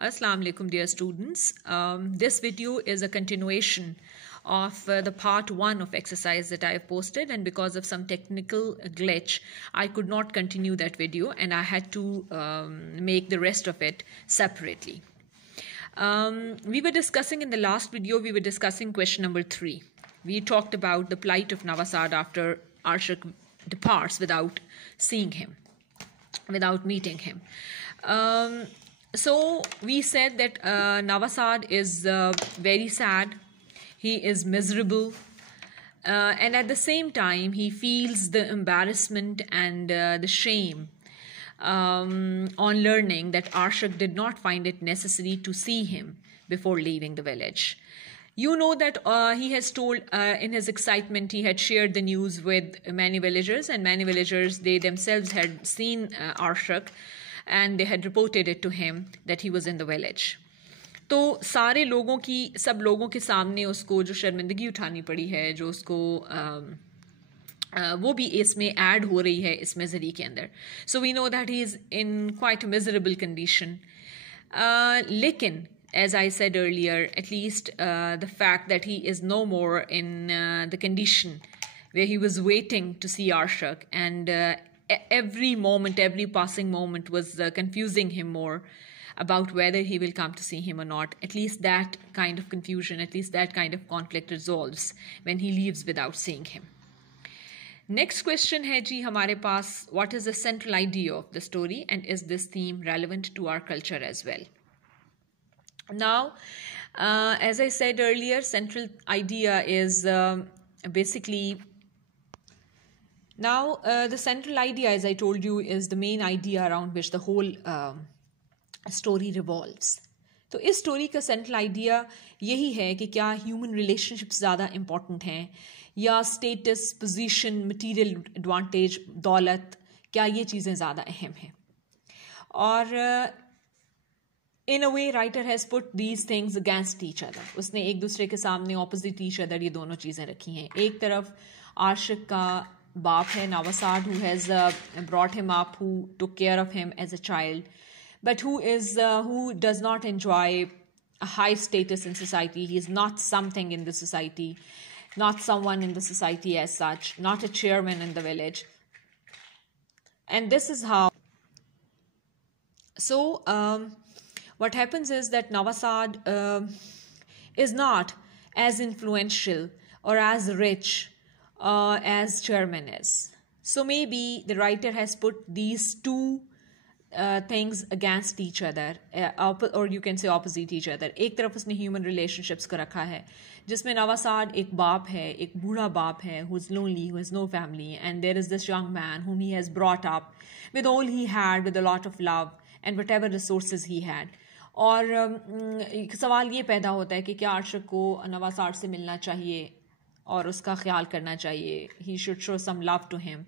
Assalamu alaikum, dear students. This video is a continuation of the part 1 of exercise that I have posted, and because of some technical glitch I could not continue that video and I had to make the rest of it separately. We were discussing in the last video, we were discussing question number 3. We talked about the plight of Navasad after Arshak departs without seeing him, without meeting him. So we said that Navasad is very sad, he is miserable, and at the same time he feels the embarrassment and the shame on learning that Arshak did not find it necessary to see him before leaving the village. You know that he has told, in his excitement, he had shared the news with many villagers, and many villagers, they themselves had seen Arshak, and they had reported it to him that he was in the village. तो सारे लोगों की, सब लोगों के सामने उसको जो शर्मिंदगी उठानी पड़ी है, जो उसको वो भी इसमें ऐड हो रही है इस मिजरी के अंदर. So we know that he is in quite a miserable condition. लेकिन as I said earlier, at least the fact that he is no more in the condition where he was waiting to see Arshak, and every moment, every passing moment was confusing him more about whether he will come to see him or not. At least that kind of confusion, at least that kind of conflict resolves when he leaves without seeing him. Next question है जी हमारे पास, what is the central idea of the story and is this theme relevant to our culture as well? Now, as I said earlier, central idea is basically, now the central idea, as I told you, is the main idea around which the whole story revolves. तो इस story का central idea यही है कि क्या human relationships ज़्यादा important हैं या स्टेटस, पोजीशन, मटेरियल एडवांटेज, दौलत, क्या ये चीज़ें ज़्यादा अहम हैं. और in a way writer has put these things against each other. उसने एक दूसरे के सामने opposite each other ये दोनों चीज़ें रखी हैं. एक तरफ आशिक का बाप है Navasad, who has brought him up, who took care of him as a child, but who does not enjoy a high status in society. He is not something in the society, not someone in the society as such, not a chairman in the village. And this is how. So what happens is that Navasad is not as influential or as rich as chairman is. So maybe the writer has put these two things against each other, or you can say opposite each other. एक तरफ उसने human relationships को रखा है जिसमें Navasad एक बाप है, एक बूढ़ा बाप है, who is lonely, who has no family, and there is this young man whom he has brought up with all he had, with a lot of love and whatever resources he had. और सवाल ये पैदा होता है कि क्या आर्शक को नवासाड से मिलना चाहिए और उसका ख्याल करना चाहिए. He should show some love to him.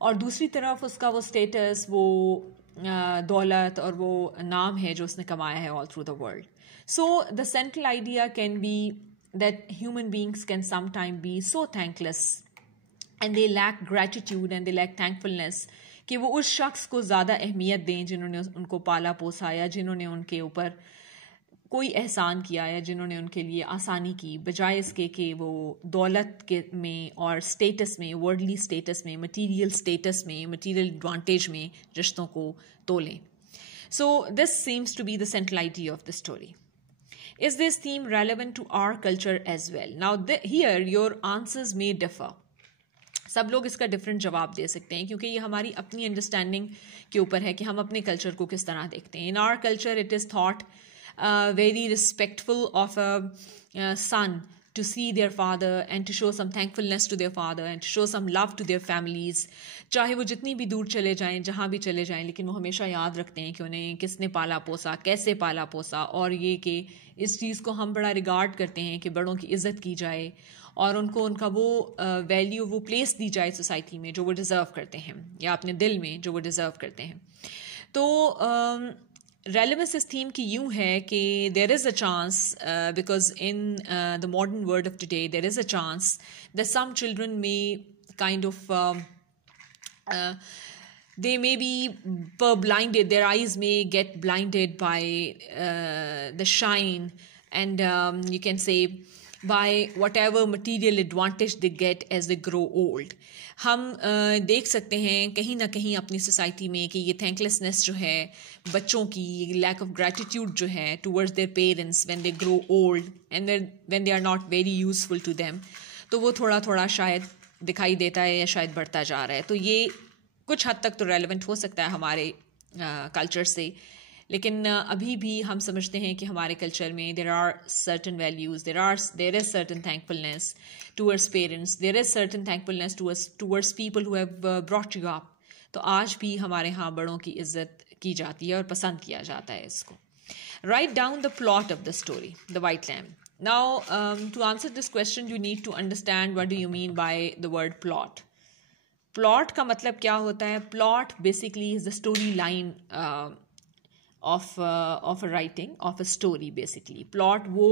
और दूसरी तरफ उसका वो स्टेटस, वो दौलत और वो नाम है जो उसने कमाया है all through the world. So the central idea can be that human beings can some time be so thankless and they lack gratitude and they lack thankfulness कि वो उस शख्स को ज़्यादा अहमियत दें जिन्होंने उनको पाला पोसा या जिन्होंने उनके ऊपर कोई एहसान किया या जिन्होंने उनके लिए आसानी की, बजाय इसके कि वो दौलत के में और स्टेटस में, वर्ल्डली स्टेटस में, मटीरियल स्टेटस में, मटीरियल एडवांटेज में रिश्तों को तोलें. So this seems to be the central idea of the story. Is this theme relevant to our culture as well? Now here your answers may differ. सब लोग इसका different जवाब दे सकते हैं क्योंकि ये हमारी अपनी अंडरस्टैंडिंग के ऊपर है कि हम अपने कल्चर को किस तरह देखते हैं. In our culture it is thought very respectful of a son to see their father and to show some thankfulness to their father and to show some love to their families. चाहे वो जितनी भी दूर चले जाएं, जहाँ भी चले जाएं, लेकिन वो हमेशा याद रखते हैं कि उन्हें किसने पाला पोसा, कैसे पाला पोसा, और ये कि इस चीज़ को हम बड़ा रिगार्ड करते हैं कि बड़ों की इज़्ज़त की जाए और उनको उनका वो वैल्यू, वो प्लेस दी जाए सोसाइटी में जो वो डिज़र्व करते हैं या अपने दिल में जो वो डिज़र्व करते हैं. तो relevance इस थीम की यूँ है कि there is a chance, because in the modern world of today there is a chance that some children may kind of they may be blinded, their eyes may get blinded by the shine, and you can say by whatever material advantage they get as they grow old. हम देख सकते हैं कहीं ना कहीं अपनी society में कि ये थैंकलेसनेस जो है बच्चों की, लैक ऑफ ग्रैटिट्यूड जो है towards their parents when they grow old and when they are not very useful to them, तो वो थोड़ा थोड़ा शायद दिखाई देता है या शायद बढ़ता जा रहा है. तो ये कुछ हद तक तो रेलेवेंट हो सकता है हमारे कल्चर से, लेकिन अभी भी हम समझते हैं कि हमारे कल्चर में there are certain values, there is certain thankfulness towards parents, there is certain thankfulness towards people who have brought you up. तो आज भी हमारे यहाँ बड़ों की इज्जत की जाती है और पसंद किया जाता है इसको. Write down the plot of the story the white lamb. Now to answer this question you need to understand what do you mean by the word plot. Plot का मतलब क्या होता है? Plot basically is the story line of a writing of a story. Basically plot वो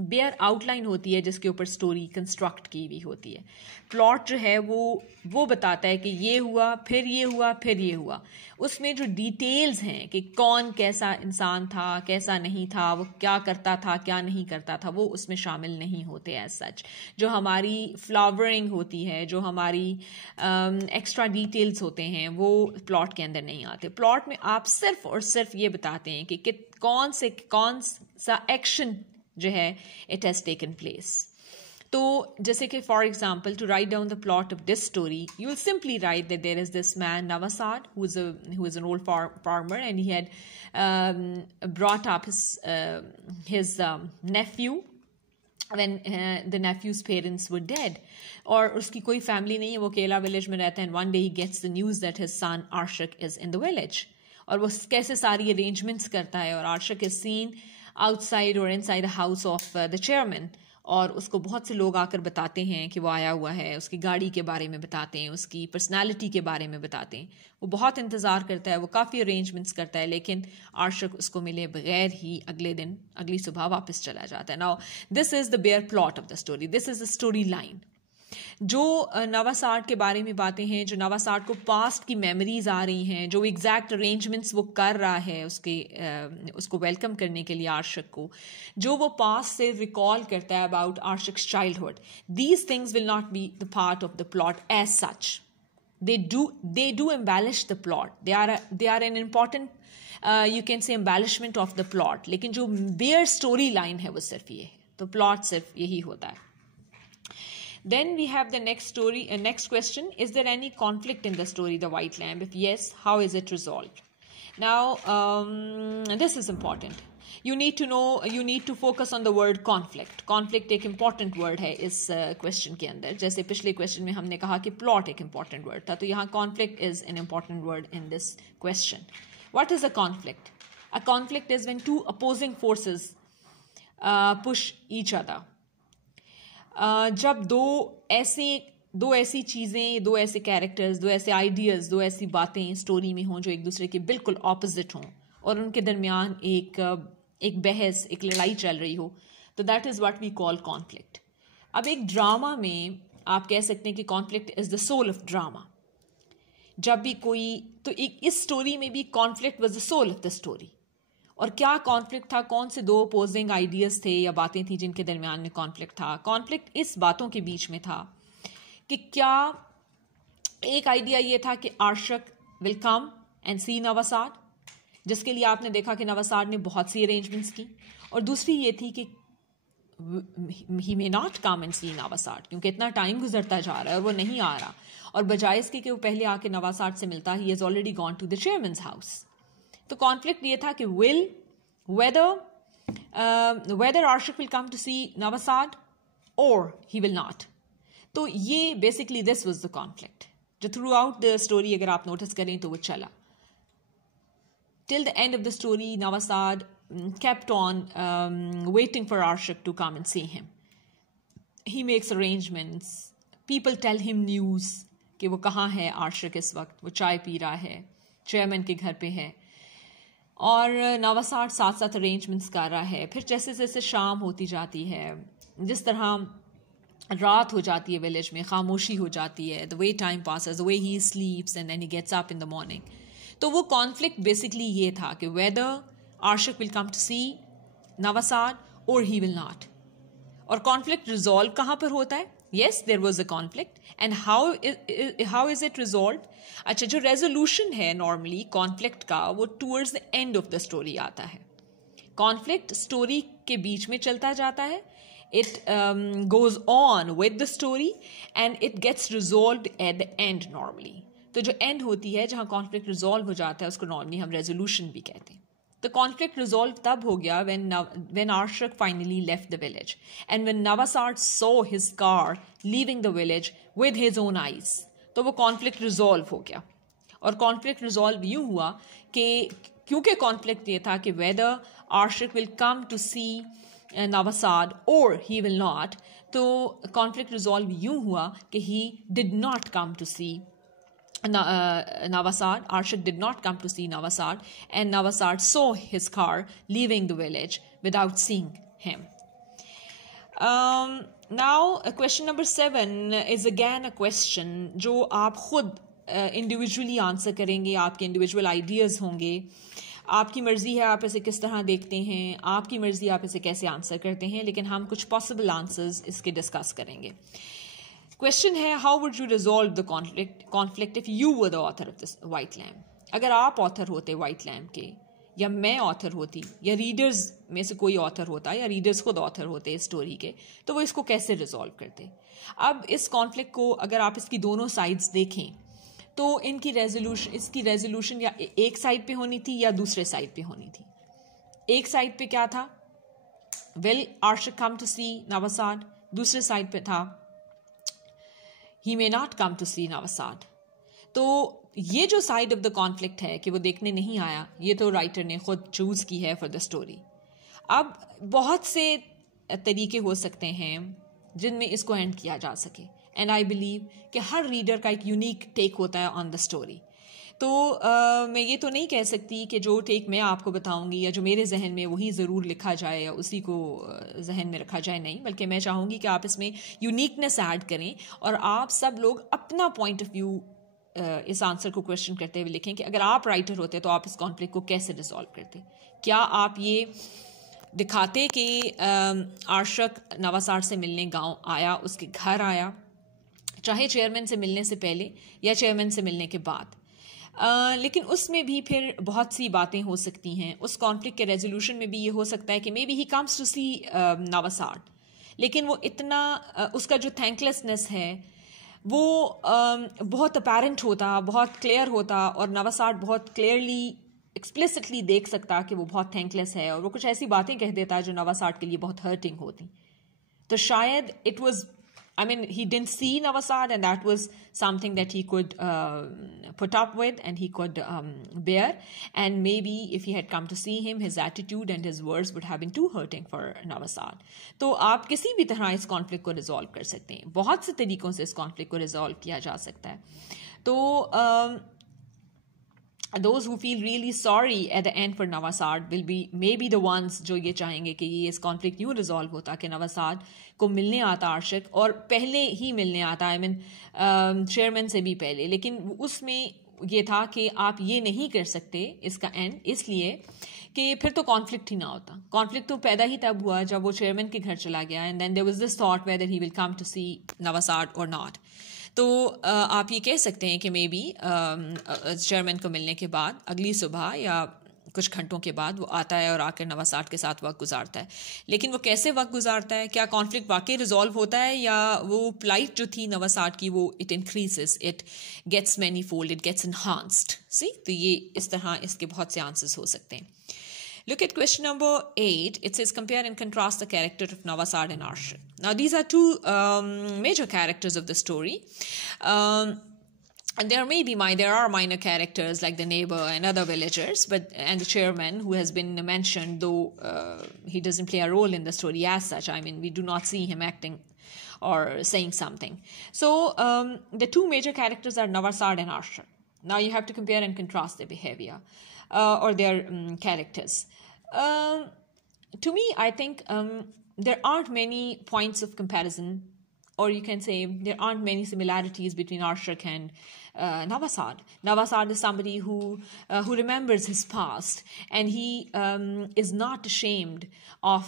bare outline होती है जिसके ऊपर स्टोरी कंस्ट्रक्ट की हुई होती है. प्लॉट जो है वो बताता है कि ये हुआ, फिर ये हुआ, फिर ये हुआ. उसमें जो डिटेल्स हैं कि कौन कैसा इंसान था, कैसा नहीं था, वो क्या करता था, क्या नहीं करता था, वो उसमें शामिल नहीं होते एज सच. जो हमारी फ्लावरिंग होती है, जो हमारी एक्स्ट्रा डिटेल्स होते हैं, वो प्लॉट के अंदर नहीं आते. प्लॉट में आप सिर्फ और सिर्फ ये बताते हैं कि कौन सा एक्शन जो है इट हैज़ टेकन प्लेस. तो जैसे कि for example to write down the plot of this story you will simply write that there is this man Navasard who is an old farmer and he had brought up his nephew when the nephew's parents were dead. और उसकी कोई family नहीं है, वो अकेला village में रहता है. And one day he gets the news that his son Arshak is in the village. और वो कैसे सारी अरेंजमेंट्स करता है. और आर्शक इज सीन आउटसाइड और inside the house of the chairman. और उसको बहुत से लोग आकर बताते हैं कि वो आया हुआ है, उसकी गाड़ी के बारे में बताते हैं, उसकी पर्सनालिटी के बारे में बताते हैं. वो बहुत इंतज़ार करता है, वो काफ़ी अरेंजमेंट्स करता है, लेकिन आर्शक उसको मिले बगैर ही अगले दिन अगली सुबह वापस चला जाता है. Now this is the bare plot of the story, this is the story line. जो नवासाड के बारे में बातें हैं, जो नवासाड को पास्ट की मेमोरीज आ रही हैं, जो एग्जैक्ट अरेंजमेंट्स वो कर रहा है उसको वेलकम करने के लिए आर्शक को, जो वो पास्ट से रिकॉल करता है about Arshak's childhood, these things will not be the part of the plot as such. they do embellish the plot. They are an important you can say embellishment of the plot. लेकिन जो bare story line है वो सिर्फ ये है. तो plot सिर्फ यही होता है. Then we have the next question. Is there any conflict in the story, The White Lamb? If yes, how is it resolved? Now, this is important. You need to focus on the word conflict. Conflict एक important word है इस question के अंदर. जैसे पिछले question में हमने कहा कि plot एक important word था, तो यहाँ conflict is an important word in this question. What is a conflict? A conflict is when two opposing forces push each other. जब दो ऐसी चीज़ें, दो ऐसे कैरेक्टर्स, दो ऐसे आइडियाज़, दो ऐसी बातें स्टोरी में हों जो एक दूसरे के बिल्कुल ऑपोजिट हों और उनके दरमियान एक बहस, एक लड़ाई चल रही हो, तो that is what we call conflict. अब एक ड्रामा में आप कह सकते हैं कि conflict is the soul of drama. जब भी तो इस स्टोरी में भी conflict was the soul of the story. और क्या कॉन्फ्लिक्ट था? कौन से दो अपोजिंग आइडियाज़ थे या बातें थी जिनके दरमियान में कॉन्फ्लिक्ट था? कॉन्फ्लिक्ट इस बातों के बीच में था कि क्या एक आइडिया ये था कि आर्शक विल कम एंड सी नवासाड, जिसके लिए आपने देखा कि नवासाड ने बहुत सी अरेंजमेंट्स की, और दूसरी ये थी कि ही मे नॉट कम एंड सी नवासाड, क्योंकि इतना टाइम गुजरता जा रहा है और वो नहीं आ रहा, और बजाय इसके कि वो पहले आके नवासाड से मिलता, he has already gone to the chairman's house. तो कॉन्फ्लिक्ट ये था कि whether आर्शक विल कम टू सी नवासाड और ही विल नॉट. तो ये basically this was the conflict जो थ्रू आउट द स्टोरी अगर आप नोटिस करें तो वो चला. Till the end of the story, Navasad kept on waiting for Arshak to come and see him. He makes arrangements. People tell him news कि वो कहाँ है आर्शक इस वक्त, वो चाय पी रहा है, चेयरमैन के घर पे है, और नवासाड साथ साथ अरेंजमेंट्स कर रहा है. फिर जैसे जैसे शाम होती जाती है, जिस तरह रात हो जाती है विलेज में, खामोशी हो जाती है, the way time passes, the way he sleeps and then he gets up in the morning. तो वो कॉन्फ्लिक्ट बेसिकली ये था कि whether Arshak will come to see नवासाड और ही विल नॉट. और कॉन्फ्लिक्ट रिजॉल्व कहाँ पर होता है? Yes, there was a conflict and how is it resolve? अच्छा, जो रेजोल्यूशन है नॉर्मली कॉन्फ्लिक्ट का, वो towards the end of the story आता है. कॉन्फ्लिक्ट स्टोरी के बीच में चलता जाता है, it goes on with the story and it gets resolved at the end normally. तो जो एंड होती है जहाँ कॉन्फ्लिक्ट रिजॉल्व हो जाता है उसको नॉर्मली हम रेजोल्यूशन भी कहते हैं. तो कॉन्फ्लिक्ट रिजॉल्व तब हो गया when Arshak finally left the village and when Navasad saw his car leaving the village with his own eyes. तो वो कॉन्फ्लिक्ट रिजॉल्व हो गया. और कॉन्फ्लिक्ट रिजॉल्व यूं हुआ कि क्योंकि कॉन्फ्लिक्ट ये था कि whether Arshak will come to see Navasad or he will not. तो कॉन्फ्लिक्ट रिजॉल्व यूं हुआ कि he did not come to see Navasad. Arshak did not come to see Navasad and Navasad saw his car leaving the village without seeing him. Now question number 7 is again a question जो आप खुद individually answer करेंगे. आपके individual ideas होंगे. आपकी मर्जी है आप इसे किस तरह देखते हैं, आपकी मर्जी आप इसे कैसे आंसर करते हैं, लेकिन हम कुछ पॉसिबल आंसर्स इसके डिस्कस करेंगे. क्वेश्चन है, how would you resolve the conflict if you were the author of this white lamp? अगर आप ऑथर होते वाइट लैम्प के, या मैं ऑथर होती, या रीडर्स में से कोई ऑथर होता, या रीडर्स खुद ऑथर होते इस स्टोरी के, तो वो इसको कैसे रिजॉल्व करते? अब इस कॉन्फ्लिक्ट को अगर आप इसकी दोनों साइड्स देखें तो इसकी रेजोल्यूशन या एक साइड पे होनी थी या दूसरे साइड पे होनी थी. एक साइड पे क्या था? Will आर्शक come to see नवासाड. दूसरे साइड पे था ही may not come to see नवासाड. तो ये जो साइड ऑफ द कॉन्फ्लिक्ट है कि वो देखने नहीं आया, ये तो राइटर ने खुद चूज की है फॉर द स्टोरी. अब बहुत से तरीके हो सकते हैं जिनमें इसको एंड किया जा सके, एंड आई बिलीव कि हर रीडर का एक यूनिक टेक होता है ऑन द स्टोरी. तो मैं ये तो नहीं कह सकती कि जो टेक मैं आपको बताऊंगी या जो मेरे जहन में वही ज़रूर लिखा जाए या उसी को जहन में रखा जाए, नहीं, बल्कि मैं चाहूँगी कि आप इसमें यूनिकनेस ऐड करें और आप सब लोग अपना पॉइंट ऑफ व्यू इस आंसर को क्वेश्चन करते हुए लिखें कि अगर आप राइटर होते तो आप इस कॉन्फ्लिक्ट को कैसे रिजॉल्व करते. क्या आप ये दिखाते कि आर्शक नवासाड से मिलने गाँव आया, उसके घर आया, चाहे चेयरमैन से मिलने से पहले या चेयरमैन से मिलने के बाद, लेकिन उसमें भी फिर बहुत सी बातें हो सकती हैं. उस कॉन्फ्लिक्ट के रेजोल्यूशन में भी ये हो सकता है कि maybe he comes to see Navasard, लेकिन वो इतना उसका जो थैंकलेसनेस है वो बहुत अपेरेंट होता, बहुत क्लियर होता, और नवासाड बहुत क्लियरली एक्सप्लिसिटली देख सकता कि वो बहुत थैंकलेस है, और वो कुछ ऐसी बातें कह देता जो नवासाड के लिए बहुत हर्टिंग होती. तो शायद it was, I mean, he didn't see Navasad, and that was something that he could put up with and he could bear. And maybe if he had come to see him, his attitude and his words would have been too hurting for Navasad. तो आप किसी भी तरह इस conflict को resolve कर सकते हैं. बहुत से तरीकों से इस कॉन्फ्लिक्ट को रिजॉल्व किया जा सकता है. तो those who feel really sorry at the end for Navasad will be maybe the ones जो ये चाहेंगे कि ये इस कॉन्फ्लिक्ट यूँ रिजॉल्व होता कि नवासाड को मिलने आता आर्शक, और पहले ही मिलने आता, आई मीन चेयरमैन से भी पहले, लेकिन उसमें ये था कि आप ये नहीं कर सकते इसका एंड, इसलिए कि फिर तो कॉन्फ्लिक्ट ही ना होता. कॉन्फ्लिक्ट तो पैदा ही तब हुआ जब वो चेयरमैन के घर चला गया, and then there was this thought whether he will come to see नवासाड और नॉट. तो आप ये कह सकते हैं कि मे बी चेयरमैन को मिलने के बाद अगली सुबह या कुछ घंटों के बाद वो आता है और आकर नवासाड के साथ वक्त गुजारता है. लेकिन वो कैसे वक्त गुजारता है, क्या कॉन्फ्लिक्ट वाकई रिजॉल्व होता है, या वो प्लाइट जो थी नवासाड की वो it increases, it gets many fold, it gets enhanced. See, तो ये इस तरह इसके बहुत से आंसर्स हो सकते हैं. Look at question number 8. It says compare and contrast the character of Navasad and Arshak. Now these are two major characters of the story. And there are minor characters like the neighbor and other villagers, and the chairman who has been mentioned, though he doesn't play a role in the story as such. I mean, we do not see him acting or saying something. So the two major characters are Navasad and Arshak. Now you have to compare and contrast their behavior or their characters. To me, I think there aren't many points of comparison or you can say there aren't many similarities between Arshak and Navasad. Navasad is somebody who remembers his past, and he is not ashamed of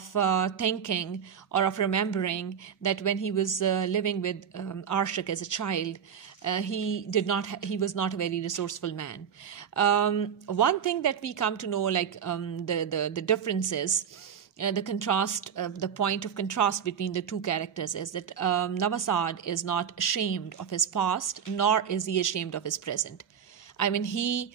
thinking or of remembering that when he was living with Arshak as a child, he was not a very resourceful man. One thing that we come to know, like the differences, the contrast, the point of contrast between the two characters is that Navasad is not ashamed of his past, nor is he ashamed of his present. I mean, he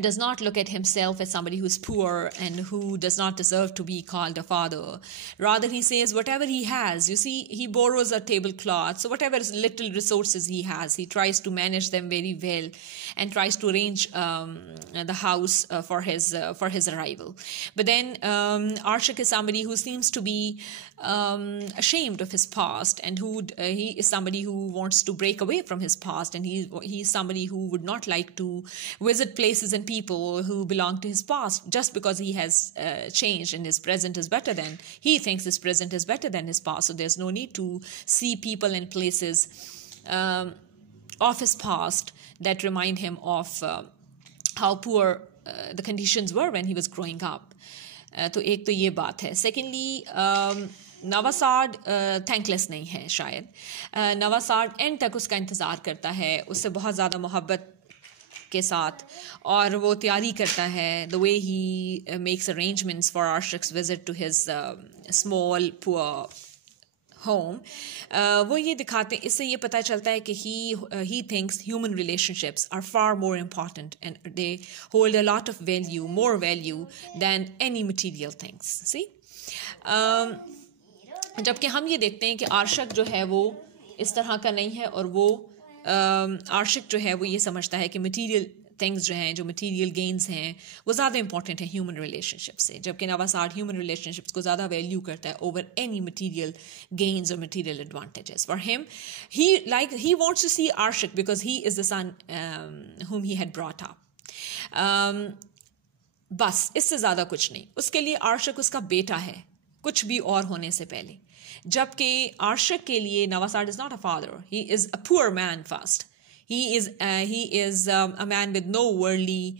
does not look at himself as somebody who's poor and who does not deserve to be called a father. Rather, he says whatever he has, you see, he borrows a tablecloth. So whatever little resources he has, he tries to manage them very well and tries to arrange the house for his arrival. But then Arshak is somebody who seems to be ashamed of his past, and he is somebody who wants to break away from his past, and he's somebody who would not like to visit places and people who belong to his past just because he has changed and his present is better than, he thinks his present is better than his past. So there's no need to see people and places of his past that remind him of how poor the conditions were when he was growing up. तो एक तो ये बात है. Secondly, नवासाड thankless नहीं है शायद. नवासाड and तक उसका इंतज़ार करता है, उससे बहुत ज़्यादा मोहब्बत के साथ, और वो तैयारी करता है. The way he makes arrangements for Arshak's visit to his small poor home, वो ये दिखाते हैं, इससे ये पता चलता है कि he thinks human relationships are far more important and they hold a lot of value, more value than any material things. See? जबकि हम ये देखते हैं कि आर्शक जो है वो इस तरह का नहीं है, और वो आर्शक जो है वो ये समझता है कि मटीरियल थिंग्स जो हैं, जो मटीरियल गेन्स हैं, वो ज़्यादा इंपॉर्टेंट है ह्यूमन रिलेशनशिप से. जबकि नवासाड ह्यूमन रिलेशनशिप्स को ज़्यादा वैल्यू करता है ओवर एनी मटीरियल गेन्स और material advantages. For him, he wants to see Arshak because he is the son whom he had brought up. बस इससे ज़्यादा कुछ नहीं. उसके लिए आर्शक उसका बेटा है, कुछ भी और होने से पहले. जबकि आर्शक के लिए नवासाड is not a father. He is a poor man first. He is a man with no worldly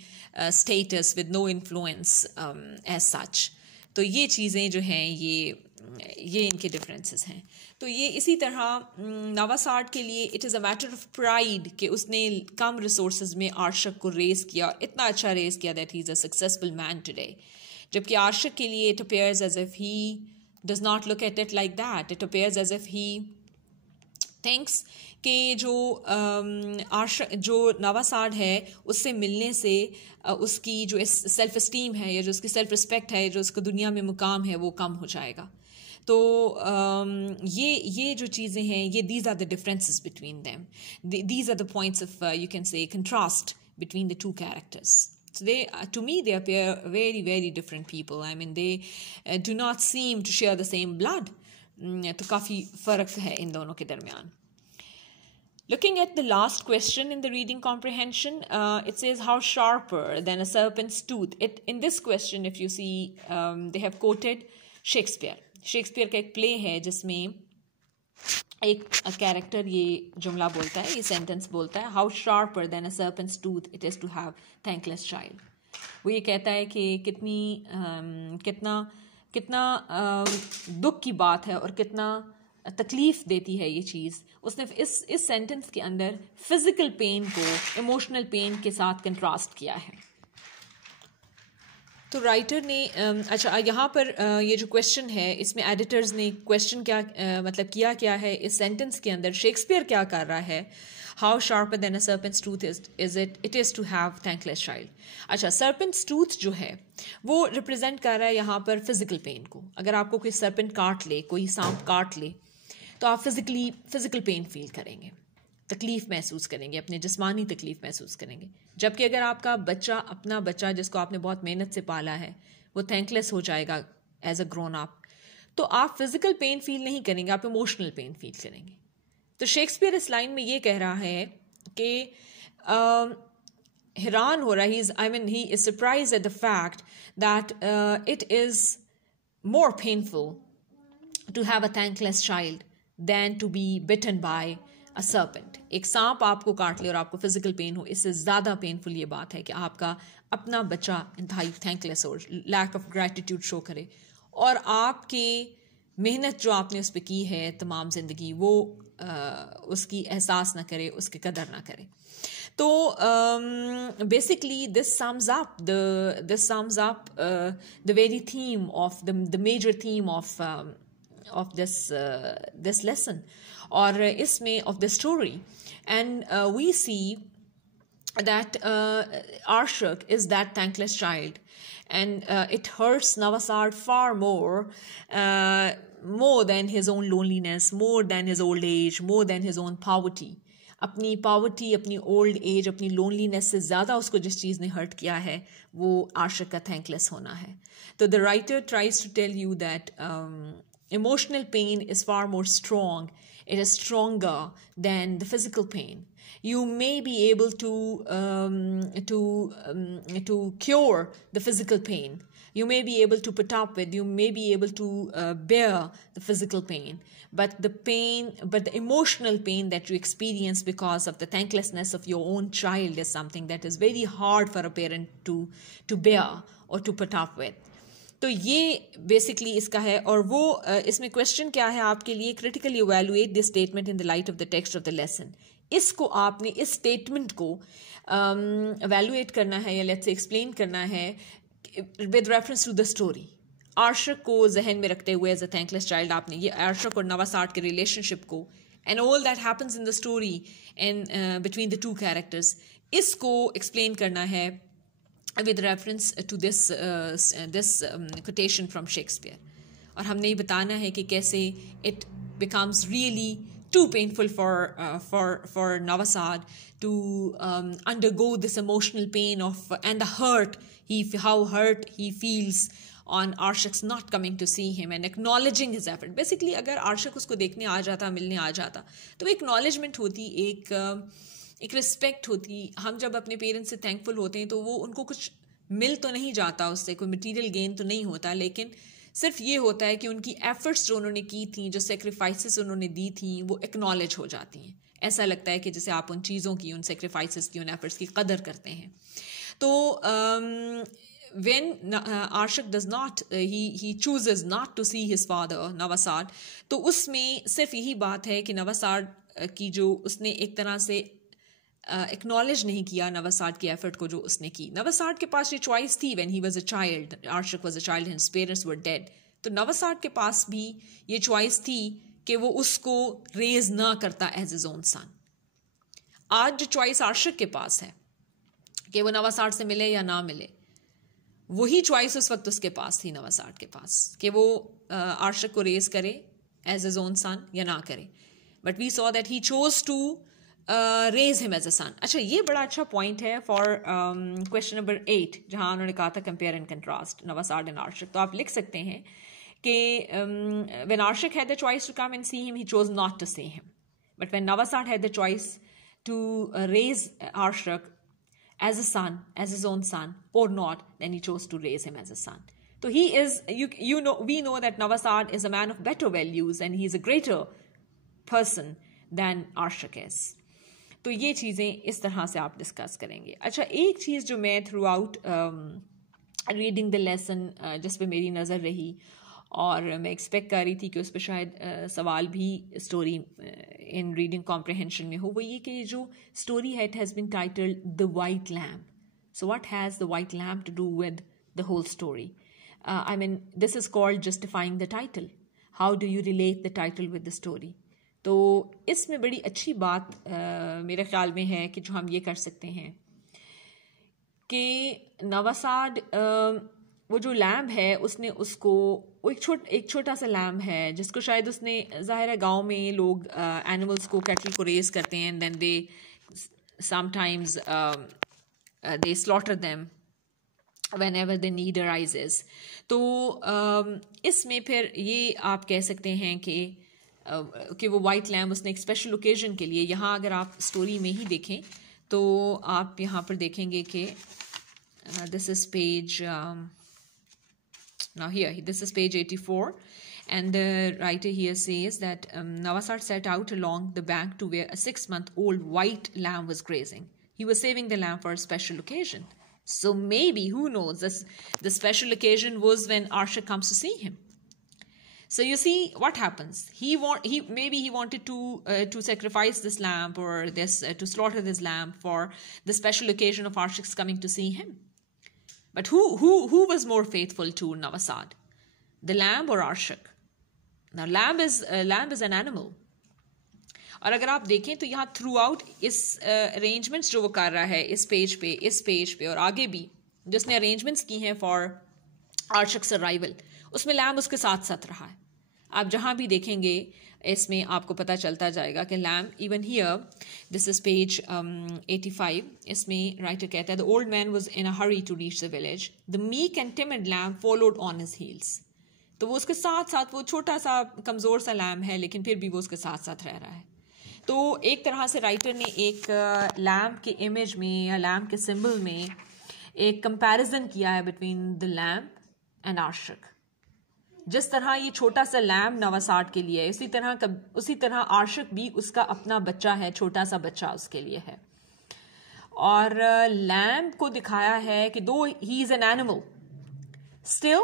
status, with no influence as such. तो ये चीज़ें जो हैं ये इनके differences हैं. तो ये इसी तरह नवासाड के लिए it is a matter of pride कि उसने कम resources में आर्शक को रेस किया, इतना अच्छा रेस किया that he is a successful man today. जबकि आर्शक के लिए it appears as if he does not look at it like that. It appears as if he thinks कि जो नवासाड है उससे मिलने से उसकी जो सेल्फ इस्टीम है या जो उसकी सेल्फ रिस्पेक्ट है, जो उसको दुनिया में मुकाम है, वो कम हो जाएगा. तो ये जो चीज़ें हैं, ये these are the differences between them. These are the points of you can say contrast between the two characters. So to me, they appear very, very different people. I mean, they do not seem to share the same blood. तो काफ़ी फ़र्क है इन दोनों के दरमियान. Looking at the last question in the reading comprehension, it says, how sharper than a serpent's tooth. In this question, if you see, they have quoted Shakespeare. Shakespeare का एक play है जिसमें एक कैरेक्टर ये जुमला बोलता है, ये सेंटेंस बोलता है, how sharper than a serpent's tooth it is to have thankless child. वो ये कहता है कि कितना दुख की बात है और कितना तकलीफ़ देती है ये चीज़. उसने इस सेंटेंस के अंदर फिज़िकल पेन को इमोशनल पेन के साथ कंट्रास्ट किया है. तो राइटर ने अच्छा यहाँ पर ये जो क्वेश्चन है इसमें एडिटर्स ने क्वेश्चन क्या मतलब किया क्या है इस सेंटेंस के अंदर, शेक्सपियर क्या कर रहा है, how sharper than a serpent's tooth it is to have thankless child. अच्छा, सर्पेंट्स टूथ जो है वो रिप्रेजेंट कर रहा है यहाँ पर फिजिकल पेन को. अगर आपको कोई सर्पेंट काट ले, कोई सांप काट ले, तो आप फिजिकल पेन फील करेंगे, तकलीफ़ महसूस करेंगे, अपने जिस्मानी तकलीफ़ महसूस करेंगे. जबकि अगर आपका बच्चा, अपना बच्चा जिसको आपने बहुत मेहनत से पाला है, वो थैंकलेस हो जाएगा एज अ ग्रोन अप, तो आप फिज़िकल पेन फील नहीं करेंगे, आप इमोशनल पेन फील करेंगे. तो शेक्सपियर इस लाइन में ये कह रहा है कि हैरान हो रहा है, he is surprised at the fact that it is more painful to have a thankless child than to be bitten by a serpent. एक सांप आपको काट ले और आपको फिजिकल पेन हो, इससे ज़्यादा पेनफुल ये बात है कि आपका अपना बच्चा इंतहाई थैंकलेस हो, लैक ऑफ ग्रैटिट्यूड शो करे और आपके मेहनत जो आपने उस पर की है तमाम ज़िंदगी वो उसकी एहसास ना करे, उसकी कदर ना करे. तो basically this sums up the very theme of the major theme of this lesson or isme of the story. And we see that Arshak is that thankless child, and it hurts Navasad far more than his own loneliness, more than his old age, more than his own poverty. अपनी poverty, अपनी old age, अपनी loneliness से ज़्यादा उसको जिस चीज़ ने hurt किया है वो आशिक का थैंकलेस होना है. तो the writer tries to tell you that emotional pain is far more strong. It is stronger than the physical pain. You may be able to cure the physical pain. You may be able to put up with, you may be able to bear the physical pain. But the emotional pain that you experience because of the thanklessness of your own child is something that is very hard for a parent to bear or to put up with. तो ये basically इसका है. और वो इसमें question क्या है आपके लिए, critically evaluate this statement in the light of the text of the lesson. इसको आपने, इस स्टेटमेंट को इवैल्यूएट करना है या लेट्स से एक्सप्लेन करना है with reference to the story. Arshak को जहन में रखते हुए एज अ थैंकलेस चाइल्ड आपने ये आर्शक और नवासाड के रिलेशनशिप को and all that happens in the story and between the two characters, इसको एक्सप्लेन करना है with reference to this quotation from Shakespeare. और हमने ये बताना है कि कैसे it becomes really too painful for Navasad to undergo this emotional pain of and the hurt how hurt he feels on Arshak's not coming to see him and acknowledging his effort. Basically अगर आर्शक उसको देखने आ जाता, मिलने आ जाता, तो acknowledgement होती, एक respect होती. हम जब अपने पेरेंट्स से थैंकफुल होते हैं तो वो उनको कुछ मिल तो नहीं जाता, उससे कोई मटेरियल गेन तो नहीं होता, लेकिन सिर्फ ये होता है कि उनकी एफर्ट्स जो उन्होंने की थी, जो सेक्रीफाइसेस उन्होंने दी थी, वो एक्नॉलेज हो जाती हैं. ऐसा लगता है कि जैसे आप उन चीज़ों की, उन सेक्रीफाइसेस की, उन एफर्ट्स की कदर करते हैं. तो when Arshak does not, he chooses not to see his father Navasad, तो उसमें सिर्फ यही बात है कि नवासाड की जो उसने एक तरह से एक्नॉलेज नहीं किया नवासाड की एफर्ट को जो उसने की. नवासाड के पास ये चॉइस थी when he was a child, Arshak was a child, his parents were dead. तो नवासाड के पास भी ये चॉइस थी कि वो उसको रेज ना करता एज हिज ओन सन. आज जो चॉइस आर्शक के पास है कि वो नवासाड से मिले या ना मिले, वही चॉइस उस वक्त उसके पास थी नवासाड के पास कि वो आर्शक को रेज करे एज हिज ओन सन या ना करे. But we saw that he chose to raise him as a son. अच्छा, ये बड़ा अच्छा पॉइंट है फॉर क्वेश्चन नंबर 8, जहाँ उन्होंने कहा था compare and contrast Navasard and Arshak. तो आप लिख सकते हैं कि when Arshak had the choice to come and see him, he chose not to see him. But when Navasard had the choice to raise Arshak as a son, as his own son, or not, then he chose to raise him as a son. So he is, we know that Navasad is a man of better values and he is a greater person than Arshak is. तो ये चीज़ें इस तरह से आप discuss करेंगे. अच्छा, एक चीज़ जो मैं through out reading the lesson जिस पे मेरी नज़र रही और मैं एक्सपेक्ट कर रही थी कि उस पर शायद सवाल भी स्टोरी इन रीडिंग कॉम्प्रहेंशन में हो, वो ये कि जो स्टोरी है it has been titled the white lamp. So what has the white lamp to do with the whole story? I mean this is called justifying the title. How do you relate the title with the story? तो इसमें बड़ी अच्छी बात मेरे ख्याल में है कि जो हम ये कर सकते हैं कि नवासाड वो जो लैम्ब है उसने उसको, वो एक छोटा सा लैम्ब है जिसको शायद उसने, ज़ाहिर है गाँव में लोग एनिमल्स को, कैटल को रेज करते हैं, then they sometimes they slaughter them whenever the need arises. तो इसमें फिर ये आप कह सकते हैं कि वो वाइट लैम्ब उसने एक स्पेशल ओकेजन के लिए, यहाँ अगर आप स्टोरी में ही देखें तो आप यहाँ पर देखेंगे कि this is page now here, this is page 84, And the writer here says that Navasad set out along the bank to where a 6-month-old white lamb was grazing. He was saving the lamb for a special occasion. So maybe, who knows, the special occasion was when Arshak comes to see him. So you see what happens. Maybe he wanted to sacrifice this lamb or to slaughter this lamb for the special occasion of Arshak's coming to see him. But who was more faithful to Navasad, the lamb or Arshak? Now lamb is an animal. और अगर आप देखें तो यहाँ through out इस arrangements जो वो कर रहा है इस पेज पे और आगे भी जिसने अरेंजमेंट्स की हैं फॉर आर्शक्स अराइवल, उसमें लैम्ब उसके साथ साथ रहा है. आप जहाँ भी देखेंगे इसमें आपको पता चलता जाएगा कि lamb even here, this is page 85, इसमें राइटर कहता है the old man was in a hurry to reach the village, the meek and timid lamb followed on his heels. तो वो उसके साथ साथ, वो छोटा सा कमज़ोर सा लैम्ब है लेकिन फिर भी वो उसके साथ साथ रह रहा है. तो एक तरह से राइटर ने एक लैम्ब के इमेज में या लैम्ब के सिंबल में एक कंपैरिजन किया है बिटवीन द लैम्ब एंड आर्शक. जिस तरह ये छोटा सा लैम्ब नवासाड के लिए है, उसी तरह आर्शक भी उसका अपना बच्चा है, छोटा सा बच्चा उसके लिए है. और लैम्ब को दिखाया है कि दो he is an animal, still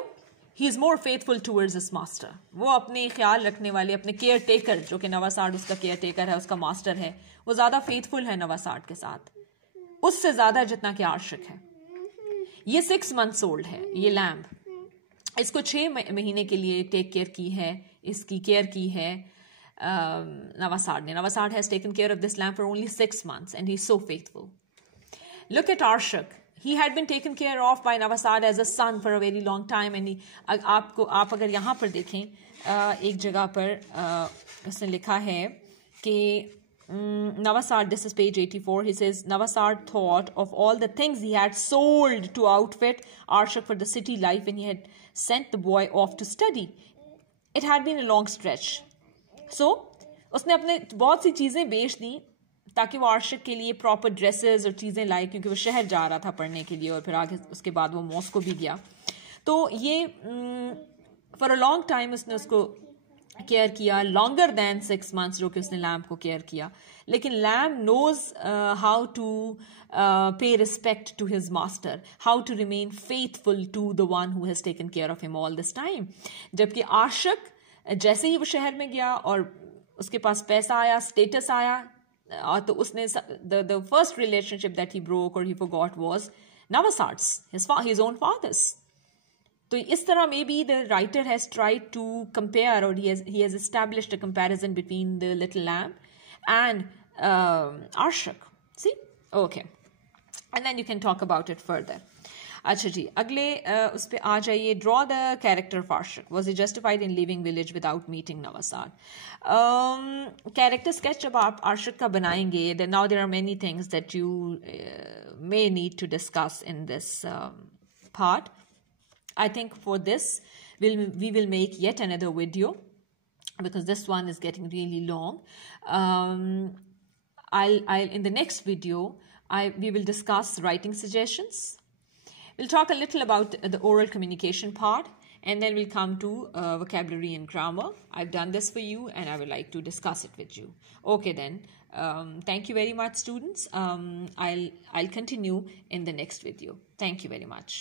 he is more faithful towards his master. वो अपने ख्याल रखने वाले, अपने केयर टेकर, जो कि नवासाड उसका केयर टेकर है, उसका मास्टर है, वो ज्यादा फेथफुल है नवासाड के साथ, उससे ज्यादा जितना कि आर्शक है. ये 6 months ओल्ड है ये लैम्ब. इसको 6 महीने के लिए टेक केयर की है, इसकी केयर की है नवासाड ने. Navasard has taken care of this lamb for only 6 months and he is so faithful. Look at Arshak. He had been taken care of by Navasad as a son for a very long time. And आप अगर यहाँ पर देखें एक जगह पर उसने लिखा है कि Navasad, this is page 84, he says, Navasad thought of all the things he had sold to outfit Arshak for the city life when he had sent the boy off to study. It had been a long stretch. So, उसने अपने बहुत सी चीज़ें बेच दी ताकि वो आर्शक के लिए proper dresses और चीज़ें लाए, क्योंकि वो शहर जा रहा था पढ़ने के लिए और फिर आगे उसके बाद वो मॉस्को भी गया. तो ये फॉर अ लॉन्ग टाइम उसने उसको केयर किया, लॉन्गर दैन 6 months जो कि उसने लैम्ब को केयर किया. लेकिन lamb knows how to pay respect to his master, how to remain faithful to the one who has taken care of him all this time. जबकि आर्शक जैसे ही वो शहर में गया और उसके पास पैसा आया, स्टेटस आया, तो उसने the first relationship that he broke or he forgot was Navasad's, his own father's. तो इस तरह maybe the writer has tried to compare, or he has established a comparison between the little lamb and Arshak. See? Okay. And then you can talk about it further. अच्छा जी, अगले उस पे आ जाइए. Draw the character of Arshak. Was he justified in living village without meeting Navasard. Character sketch जब आप Arshak का बनाएंगे, then now there are many things that you may need to discuss in this part. I think for this we will make yet another video because this one is getting really long. I'll in the next video we will discuss writing suggestions. We'll talk a little about the oral communication part, and then we'll come to vocabulary and grammar. I've done this for you and I would like to discuss it with you. Okay then, thank you very much students. I'll continue in the next video. Thank you very much.